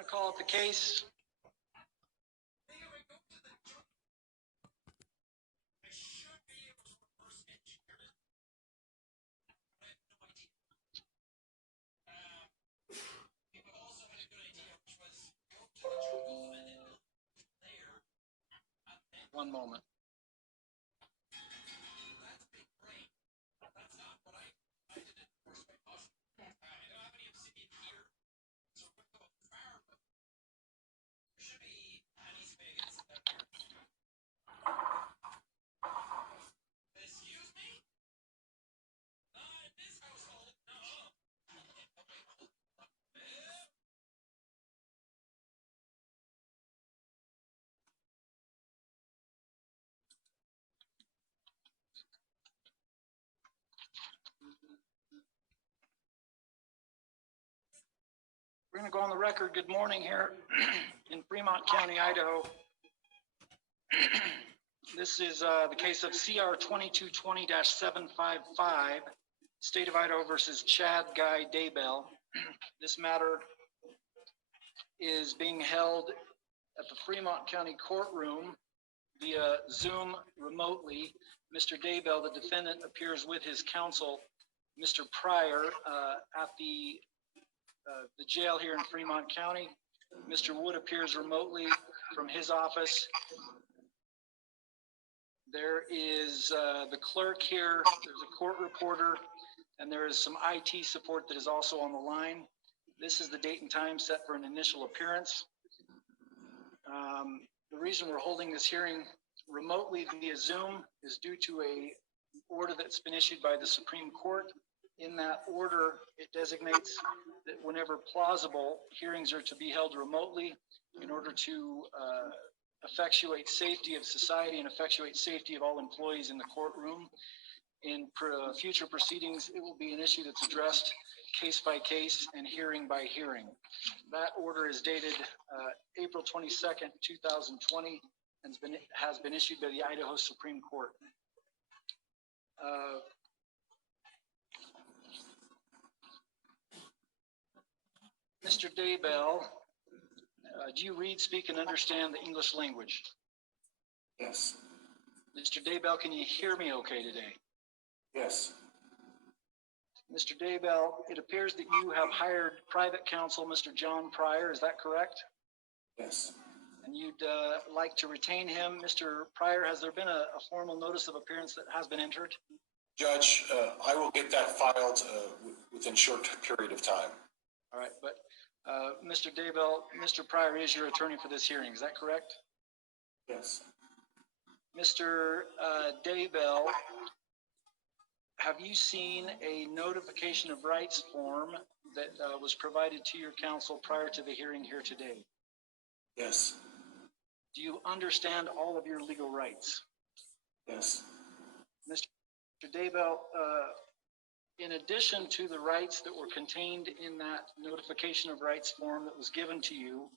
going to call up the case. One moment. We're going to go on the record. Good morning here in Fremont County, Idaho. This is the case of CR 2220-755, State of Idaho versus Chad Guy Daybell. This matter is being held at the Fremont County courtroom via Zoom remotely. Mr. Daybell, the defendant, appears with his counsel, Mr. Pryor, at the jail here in Fremont County. Mr. Wood appears remotely from his office. There is the clerk here, there's a court reporter, and there is some IT support that is also on the line. This is the date and time set for an initial appearance. The reason we're holding this hearing remotely via Zoom is due to an order that's been issued by the Supreme Court. In that order, it designates that whenever plausible, hearings are to be held remotely in order to effectuate safety of society and effectuate safety of all employees in the courtroom. In future proceedings, it will be an issue that's addressed case by case and hearing by hearing. That order is dated April 22nd, 2020, and has been issued by the Idaho Supreme Court. Mr. Daybell, do you read, speak, and understand the English language? Yes. Mr. Daybell, can you hear me okay today? Yes. Mr. Daybell, it appears that you have hired private counsel, Mr. John Pryor, is that correct? Yes. And you'd like to retain him. Mr. Pryor, has there been a formal notice of appearance that has been entered? Judge, I will get that filed within a short period of time. All right, but Mr. Daybell, Mr. Pryor is your attorney for this hearing, is that correct? Yes. Mr. Daybell, have you seen a notification of rights form that was provided to your counsel prior to the hearing here today? Yes. Do you understand all of your legal rights? Yes. Mr. Daybell, in addition to the rights that were contained in that notification of rights form that was given to you,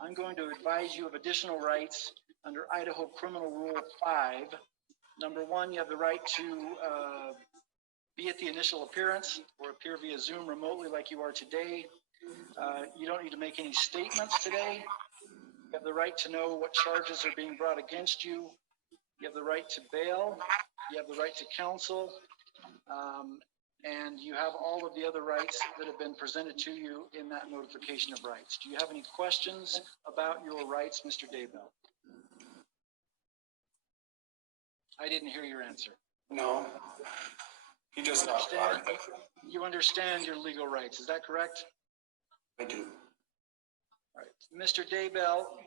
I'm going to advise you of additional rights under Idaho Criminal Rule 5. Number one, you have the right to be at the initial appearance or appear via Zoom remotely like you are today. You don't need to make any statements today. You have the right to know what charges are being brought against you. You have the right to bail. You have the right to counsel. And you have all of the other rights that have been presented to you in that notification of rights. Do you have any questions about your rights, Mr. Daybell? I didn't hear your answer. No, he does not. You understand your legal rights, is that correct? I do. All right. Mr. Daybell,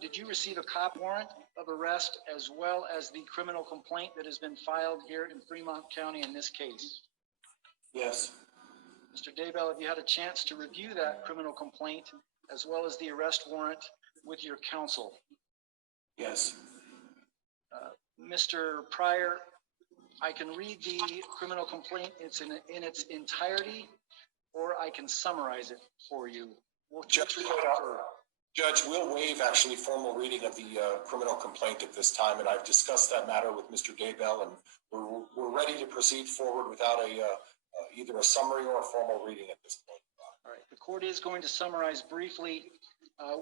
did you receive a cop warrant of arrest as well as the criminal complaint that has been filed here in Fremont County in this case? Yes. Mr. Daybell, have you had a chance to review that criminal complaint as well as the arrest warrant with your counsel? Yes. Mr. Pryor, I can read the criminal complaint in its entirety, or I can summarize it for you. Judge, we'll waive actually formal reading of the criminal complaint at this time, and I've discussed that matter with Mr. Daybell, and we're ready to proceed forward without either a summary or a formal reading at this point. All right, the court is going to summarize briefly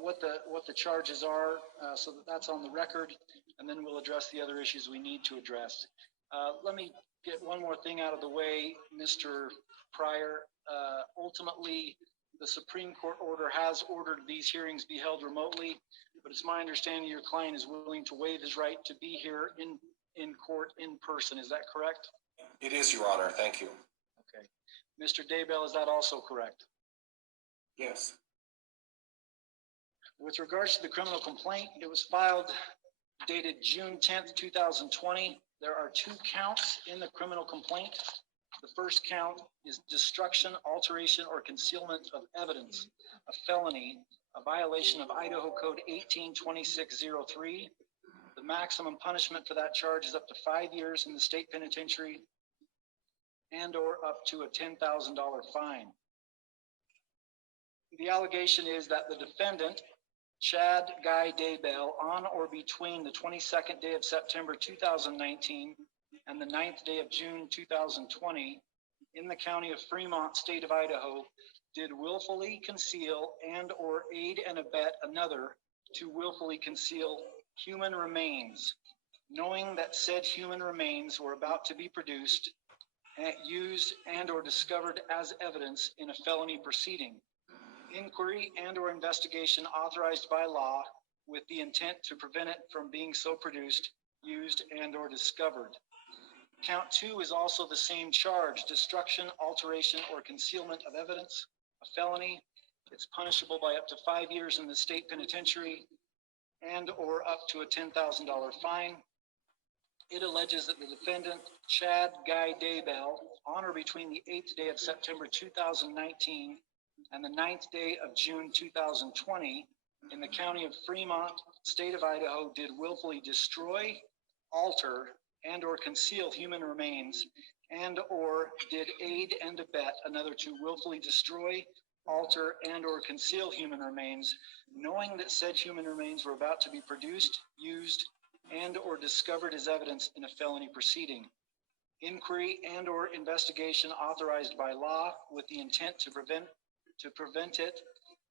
what the charges are, so that that's on the record, and then we'll address the other issues we need to address. Let me get one more thing out of the way, Mr. Pryor. Ultimately, the Supreme Court order has ordered these hearings be held remotely, but it's my understanding your client is willing to waive his right to be here in court in person. Is that correct? It is, Your Honor. Thank you. Okay. Mr. Daybell, is that also correct? Yes. With regards to the criminal complaint, it was filed dated June 10th, 2020. There are 2 counts in the criminal complaint. The first count is destruction, alteration, or concealment of evidence, a felony, a violation of Idaho Code 182603. The maximum punishment for that charge is up to 5 years in the state penitentiary and or up to a $10,000 fine. The allegation is that the defendant, Chad Guy Daybell, on or between the 22nd day of September 2019 and the 9th day of June 2020 in the county of Fremont, state of Idaho, did willfully conceal and or aid and abet another to willfully conceal human remains, knowing that said human remains were about to be produced, used and or discovered as evidence in a felony proceeding, inquiry and or investigation authorized by law with the intent to prevent it from being so produced, used and or discovered. Count 2 is also the same charge, destruction, alteration, or concealment of evidence, a felony. It's punishable by up to 5 years in the state penitentiary and or up to a $10,000 fine. It alleges that the defendant, Chad Guy Daybell, on or between the 8th day of September 2019 and the 9th day of June 2020 in the county of Fremont, state of Idaho, did willfully destroy, alter, and or conceal human remains, and or did aid and abet another to willfully destroy, alter, and or conceal human remains, knowing that said human remains were about to be produced, used, and or discovered as evidence in a felony proceeding. Inquiry and or investigation authorized by law with the intent to prevent it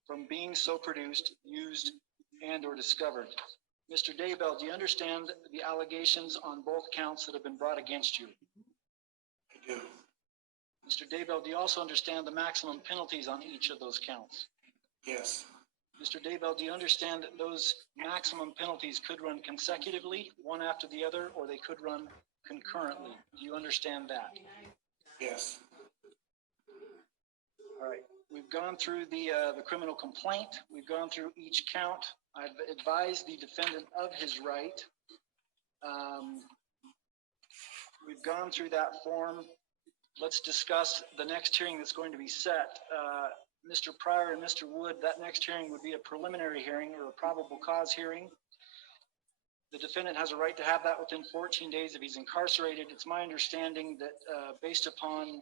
from being so produced, used, and or discovered. Mr. Daybell, do you understand the allegations on both counts that have been brought against you? I do. Mr. Daybell, do you also understand the maximum penalties on each of those counts? Yes. Mr. Daybell, do you understand that those maximum penalties could run consecutively, one after the other, or they could run concurrently? Do you understand that? Yes. All right. We've gone through the criminal complaint. We've gone through each count. I've advised the defendant of his right. We've gone through that form. Let's discuss the next hearing that's going to be set. Mr. Pryor and Mr. Wood, that next hearing would be a preliminary hearing or a probable cause hearing. The defendant has a right to have that within 14 days if he's incarcerated. It's my understanding that based upon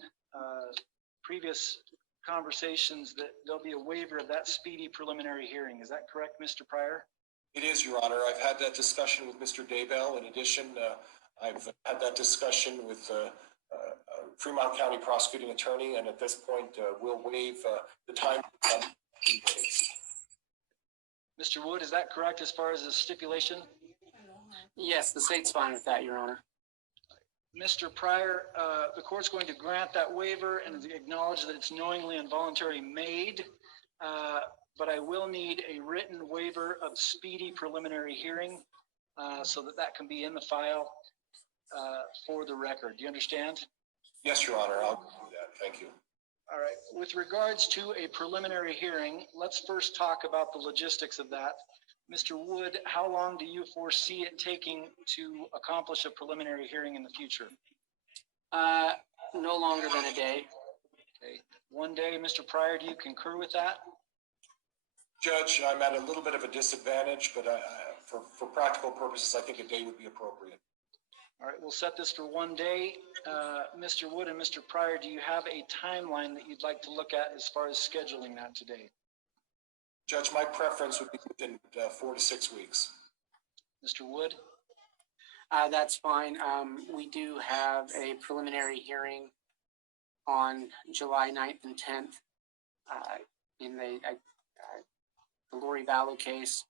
previous conversations that there'll be a waiver of that speedy preliminary hearing. Is that correct, Mr. Pryor? It is, Your Honor. I've had that discussion with Mr. Daybell. In addition, I've had that discussion with Fremont County prosecuting attorney, and at this point, we'll waive the time. Mr. Wood, is that correct as far as the stipulation? Yes, the state's fine with that, Your Honor. Mr. Pryor, the court's going to grant that waiver and acknowledge that it's knowingly and voluntarily made, but I will need a written waiver of speedy preliminary hearing so that can be in the file for the record. Do you understand? Yes, Your Honor. I'll do that. Thank you. All right. With regards to a preliminary hearing, let's first talk about the logistics of that. Mr. Wood, how long do you foresee it taking to accomplish a preliminary hearing in the future? No longer than a day. Okay. 1 day, Mr. Pryor, do you concur with that? Judge, I'm at a little bit of a disadvantage, but for practical purposes, I think a day would be appropriate. All right, we'll set this for 1 day. Mr. Wood and Mr. Pryor, do you have a timeline that you'd like to look at as far as scheduling that today? Judge, my preference would be within 4 to 6 weeks. Mr. Wood? That's fine. We do have a preliminary hearing on July 9th and 10th. in the Lori Vallow case.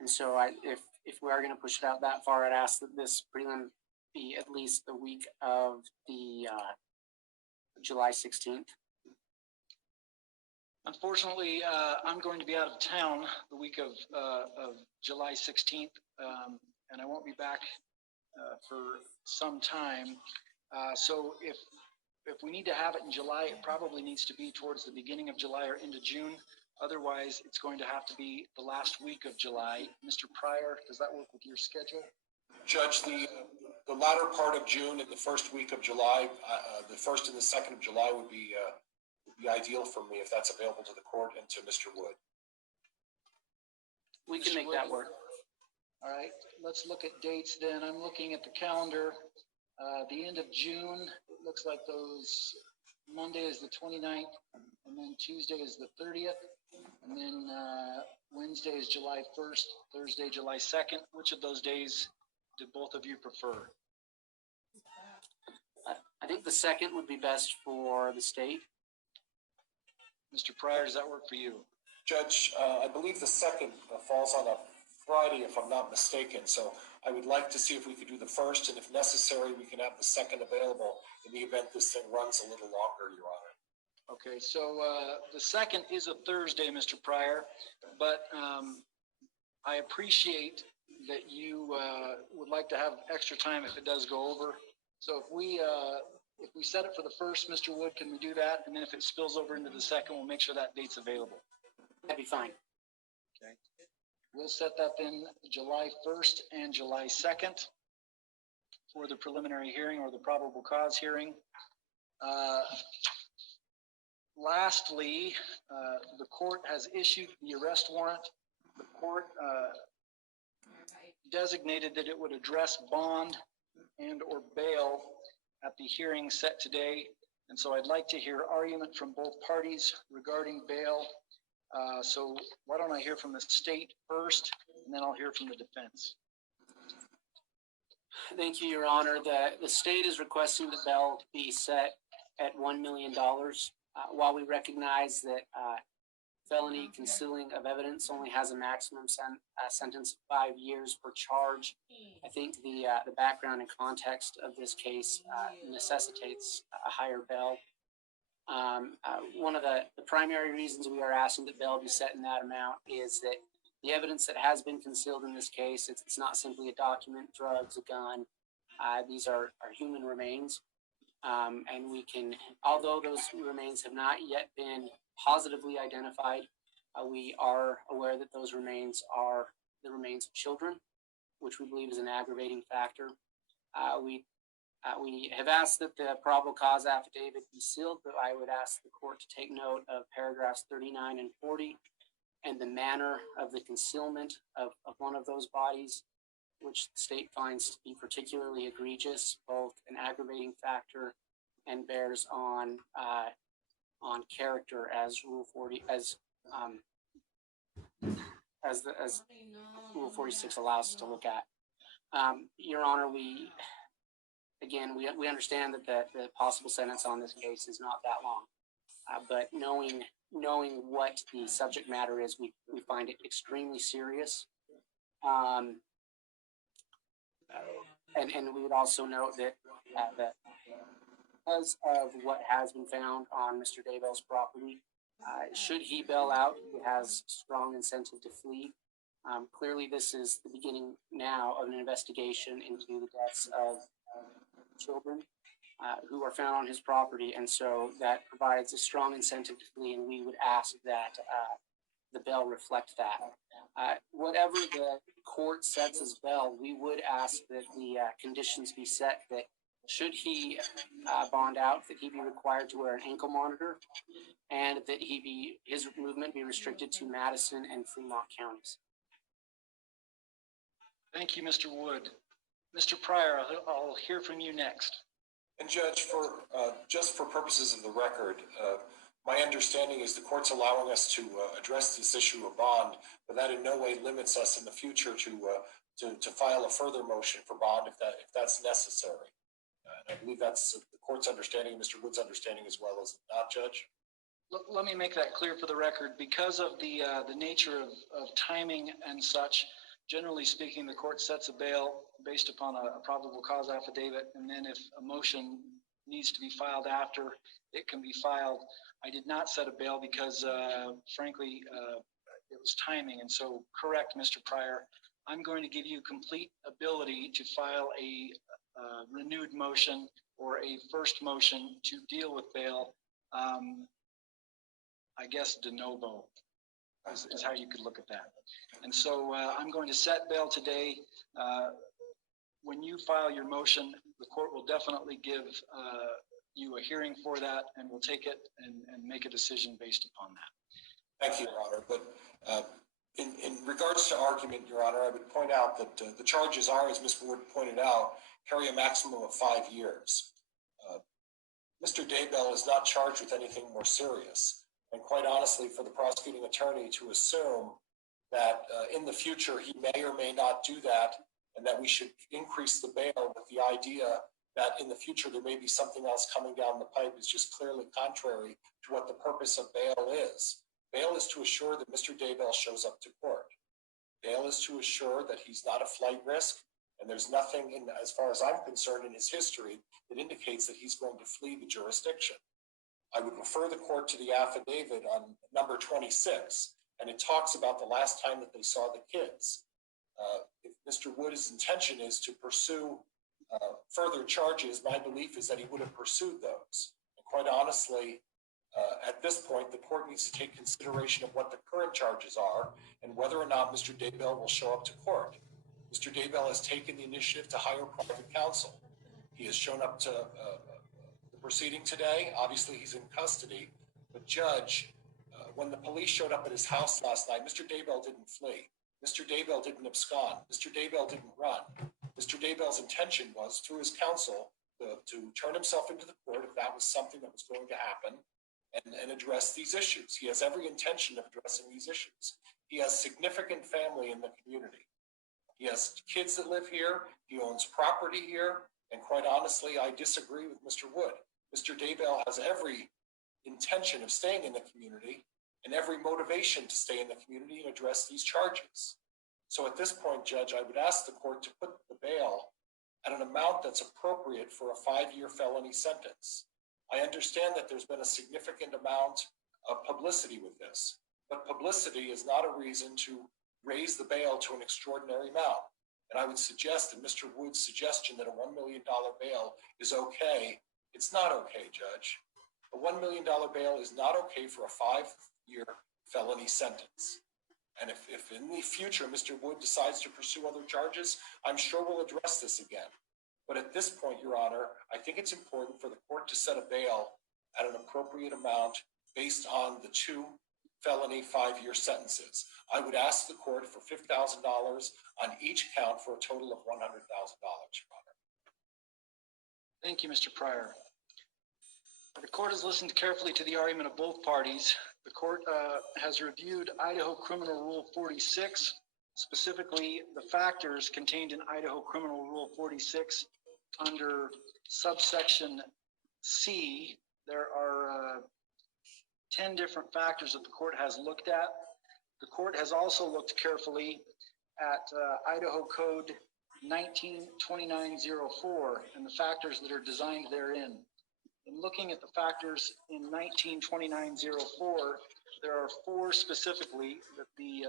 And so if we are going to push it out that far, I'd ask that this prelim be at least the week of the July 16th. Unfortunately, I'm going to be out of town the week of July 16th, and I won't be back for some time. So if we need to have it in July, it probably needs to be towards the beginning of July or into June. Otherwise, it's going to have to be the last week of July. Mr. Pryor, does that work with your schedule? Judge, the latter part of June and the first week of July, the 1st and the 2nd of July would be ideal for me if that's available to the court and to Mr. Wood. We can make that work. All right, let's look at dates then. I'm looking at the calendar. The end of June, it looks like those Monday is the 29th, and then Tuesday is the 30th, and then Wednesday is July 1st, Thursday, July 2nd. Which of those days do both of you prefer? I think the 2nd would be best for the state. Mr. Pryor, does that work for you? Judge, I believe the 2nd falls on a Friday, if I'm not mistaken. So I would like to see if we could do the 1st, and if necessary, we can have the 2nd available in the event this thing runs a little longer, Your Honor. Okay, so the 2nd is a Thursday, Mr. Pryor, but I appreciate that you would like to have extra time if it does go over. So if we set it for the 1st, Mr. Wood, can we do that? And then if it spills over into the 2nd, we'll make sure that date's available. That'd be fine. Okay. We'll set that then July 1st and July 2nd for the preliminary hearing or the probable cause hearing. Lastly, the court has issued the arrest warrant. The court designated that it would address bond and or bail at the hearing set today. And so I'd like to hear argument from both parties regarding bail. So why don't I hear from the state first, and then I'll hear from the defense. Thank you, Your Honor. The state is requesting the bail be set at $1 million. While we recognize that felony concealing of evidence only has a maximum sentence of 5 years per charge, I think the background and context of this case necessitates a higher bail. One of the primary reasons we are asking that bail be set in that amount is that the evidence that has been concealed in this case, it's not simply a document, drugs, a gun. These are human remains. And we can, although those remains have not yet been positively identified, we are aware that those remains are the remains of children, which we believe is an aggravating factor. We have asked that the probable cause affidavit be sealed, but I would ask the court to take note of paragraphs 39 and 40 and the manner of the concealment of one of those bodies, which the state finds to be particularly egregious, both an aggravating factor and bears on character, as Rule 40 as Rule 46 allows us to look at. Your Honor, we understand that the possible sentence on this case is not that long, but knowing what the subject matter is, we find it extremely serious. And we would also note that because of what has been found on Mr. Daybell's property, should he bail out, he has strong incentive to flee. Clearly, this is the beginning now of an investigation into the deaths of children who are found on his property, and so that provides a strong incentive to flee, and we would ask that the bail reflect that. Whatever the court sets as bail, we would ask that the conditions be set that should he bond out, that he be required to wear an ankle monitor, and that his movement be restricted to Madison and Fremont counties. Thank you, Mr. Wood. Mr. Pryor, I'll hear from you next. And Judge, just for purposes of the record, my understanding is the court's allowing us to address this issue of bond, but that in no way limits us in the future to file a further motion for bond if that's necessary. And I believe that's the court's understanding, Mr. Wood's understanding as well, is it not, Judge? Let me make that clear for the record. Because of the nature of timing and such, generally speaking, the court sets a bail based upon a probable cause affidavit, and then if a motion needs to be filed after, it can be filed. I did not set a bail because, frankly, it was timing. And so, correct, Mr. Pryor, I'm going to give you complete ability to file a renewed motion or a first motion to deal with bail. I guess de novo is how you could look at that. And so I'm going to set bail today. When you file your motion, the court will definitely give you a hearing for that, and we'll take it and make a decision based upon that. Thank you, Your Honor. But in regards to argument, Your Honor, I would point out that the charges are, as Ms. Ward pointed out, carry a maximum of 5 years. Mr. Daybell is not charged with anything more serious. And quite honestly, for the prosecuting attorney to assume that in the future he may or may not do that, and that we should increase the bail with the idea that in the future there may be something else coming down the pipe is just clearly contrary to what the purpose of bail is. Bail is to assure that Mr. Daybell shows up to court. Bail is to assure that he's not a flight risk, and there's nothing, as far as I'm concerned, in his history that indicates that he's going to flee the jurisdiction. I would refer the court to the affidavit on number 26, and it talks about the last time that they saw the kids. If Mr. Wood's intention is to pursue further charges, my belief is that he would have pursued those. And quite honestly, at this point, the court needs to take consideration of what the current charges are and whether or not Mr. Daybell will show up to court. Mr. Daybell has taken the initiative to hire private counsel. He has shown up to the proceeding today. Obviously, he's in custody. But Judge, when the police showed up at his house last night, Mr. Daybell didn't flee. Mr. Daybell didn't abscond. Mr. Daybell didn't run. Mr. Daybell's intention was, through his counsel, to turn himself into the court if that was something that was going to happen and address these issues. He has every intention of addressing these issues. He has significant family in the community. He has kids that live here. He owns property here. And quite honestly, I disagree with Mr. Wood. Mr. Daybell has every intention of staying in the community and every motivation to stay in the community and address these charges. So at this point, Judge, I would ask the court to put the bail at an amount that's appropriate for a 5-year felony sentence. I understand that there's been a significant amount of publicity with this, but publicity is not a reason to raise the bail to an extraordinary amount. And I would suggest that Mr. Wood's suggestion that a $1 million bail is okay, it's not okay, Judge. A $1 million bail is not okay for a 5-year felony sentence. And if in the future Mr. Wood decides to pursue other charges, I'm sure we'll address this again. But at this point, Your Honor, I think it's important for the court to set a bail at an appropriate amount based on the 2 felony 5-year sentences. I would ask the court for $5,000 on each count for a total of $100,000, Your Honor. Thank you, Mr. Pryor. The court has listened carefully to the argument of both parties. The court has reviewed Idaho Criminal Rule 46, specifically the factors contained in Idaho Criminal Rule 46 under subsection C. There are 10 different factors that the court has looked at. The court has also looked carefully at Idaho Code 192904 and the factors that are designed therein. In looking at the factors in 192904, there are 4 specifically that the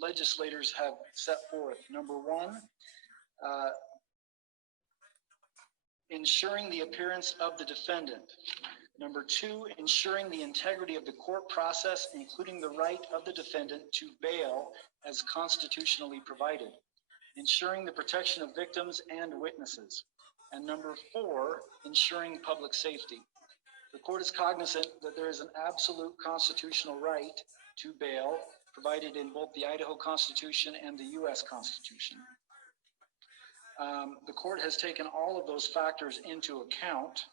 legislators have set forth. Number 1, ensuring the appearance of the defendant. Number 2, ensuring the integrity of the court process, including the right of the defendant to bail as constitutionally provided. Ensuring the protection of victims and witnesses. And number 4, ensuring public safety. The court is cognizant that there is an absolute constitutional right to bail provided in both the Idaho Constitution and the U.S. Constitution. The court has taken all of those factors into account,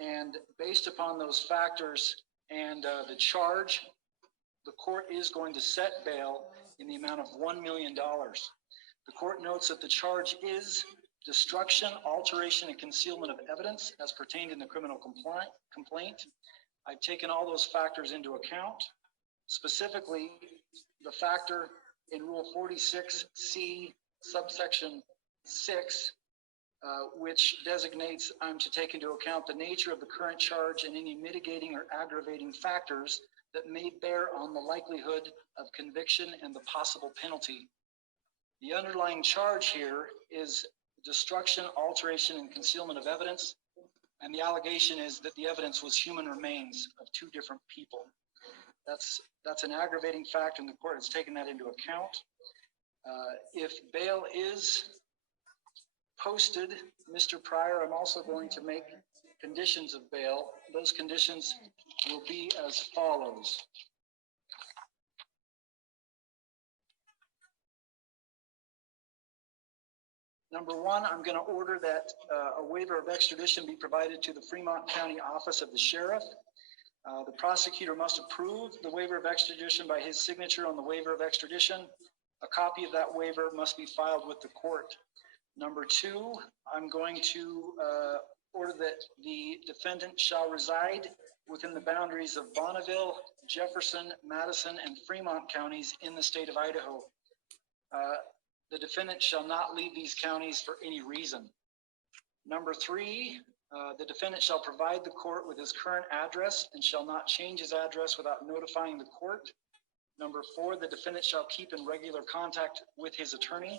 and based upon those factors and the charge, the court is going to set bail in the amount of $1 million. The court notes that the charge is destruction, alteration, and concealment of evidence as pertained in the criminal complaint. I've taken all those factors into account, specifically the factor in Rule 46C, subsection 6, which designates I'm to take into account the nature of the current charge and any mitigating or aggravating factors that may bear on the likelihood of conviction and the possible penalty. The underlying charge here is destruction, alteration, and concealment of evidence. And the allegation is that the evidence was human remains of two different people. That's an aggravating fact, and the court has taken that into account. If bail is posted, Mr. Pryor, I'm also going to make conditions of bail. Those conditions will be as follows. Number one, I'm going to order that a waiver of extradition be provided to the Fremont County Office of the Sheriff. The prosecutor must approve the waiver of extradition by his signature on the waiver of extradition. A copy of that waiver must be filed with the court. Number two, I'm going to order that the defendant shall reside within the boundaries of Bonneville, Jefferson, Madison, and Fremont counties in the state of Idaho. The defendant shall not leave these counties for any reason. Number three, the defendant shall provide the court with his current address and shall not change his address without notifying the court. Number four, the defendant shall keep in regular contact with his attorney.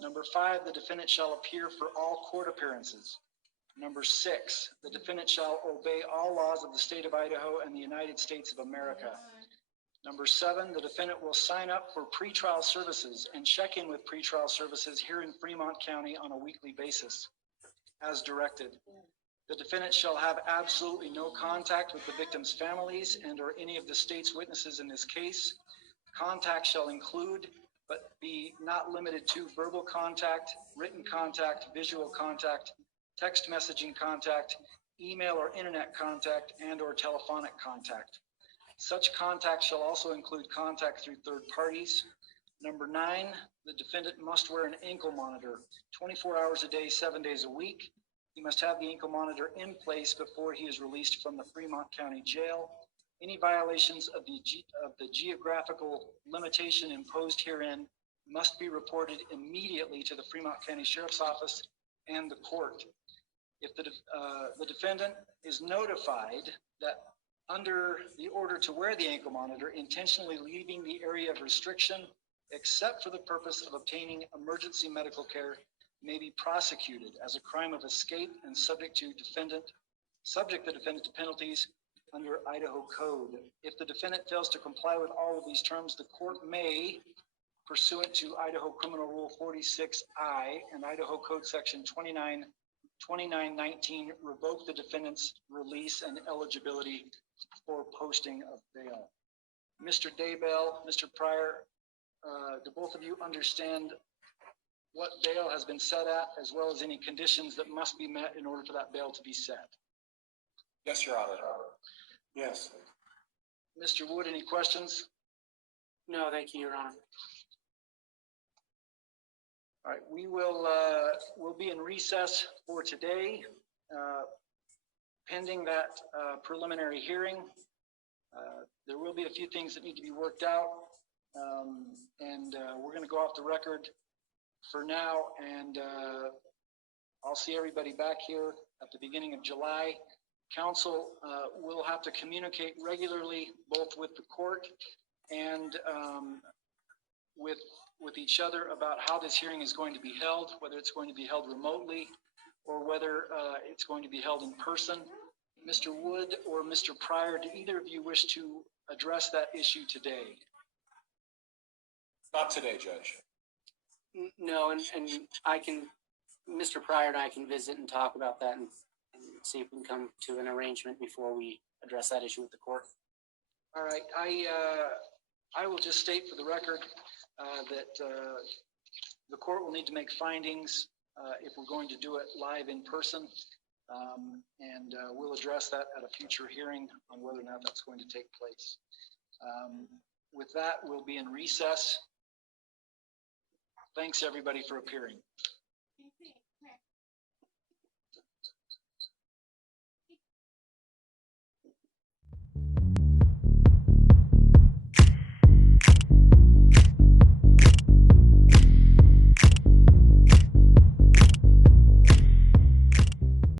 Number five, the defendant shall appear for all court appearances. Number six, the defendant shall obey all laws of the state of Idaho and the United States of America. Number seven, the defendant will sign up for pretrial services and check in with pretrial services here in Fremont County on a weekly basis, as directed. The defendant shall have absolutely no contact with the victims' families and or any of the state's witnesses in this case. Contact shall include, but be not limited to, verbal contact, written contact, visual contact, text messaging contact, email or internet contact, and or telephonic contact. Such contact shall also include contact through third parties. Number nine, the defendant must wear an ankle monitor 24 hours a day, 7 days a week. He must have the ankle monitor in place before he is released from the Fremont County Jail. Any violations of the geographical limitation imposed herein must be reported immediately to the Fremont County Sheriff's Office and the court. If the defendant is notified that under the order to wear the ankle monitor, intentionally leaving the area of restriction, except for the purpose of obtaining emergency medical care, may be prosecuted as a crime of escape and subject the defendant to penalties under Idaho Code. If the defendant fails to comply with all of these terms, the court may, pursuant to Idaho Criminal Rule 46I and Idaho Code Section 2919, revoke the defendant's release and eligibility for posting of bail. Mr. Daybell, Mr. Pryor, do both of you understand what bail has been set at, as well as any conditions that must be met in order for that bail to be set? Yes, Your Honor. Yes. Mr. Wood, any questions? No, thank you, Your Honor. All right, we'll be in recess for today, pending that preliminary hearing. There will be a few things that need to be worked out, and we're going to go off the record for now, and I'll see everybody back here at the beginning of July. Council will have to communicate regularly, both with the court and with each other, about how this hearing is going to be held, whether it's going to be held remotely or whether it's going to be held in person. Mr. Wood or Mr. Pryor, do either of you wish to address that issue today? Not today, Judge. No, and I can, Mr. Pryor and I can visit and talk about that and see if we can come to an arrangement before we address that issue with the court. All right, I will just state for the record that the court will need to make findings if we're going to do it live in person, and we'll address that at a future hearing on whether or not that's going to take place. With that, we'll be in recess. Thanks, everybody, for appearing.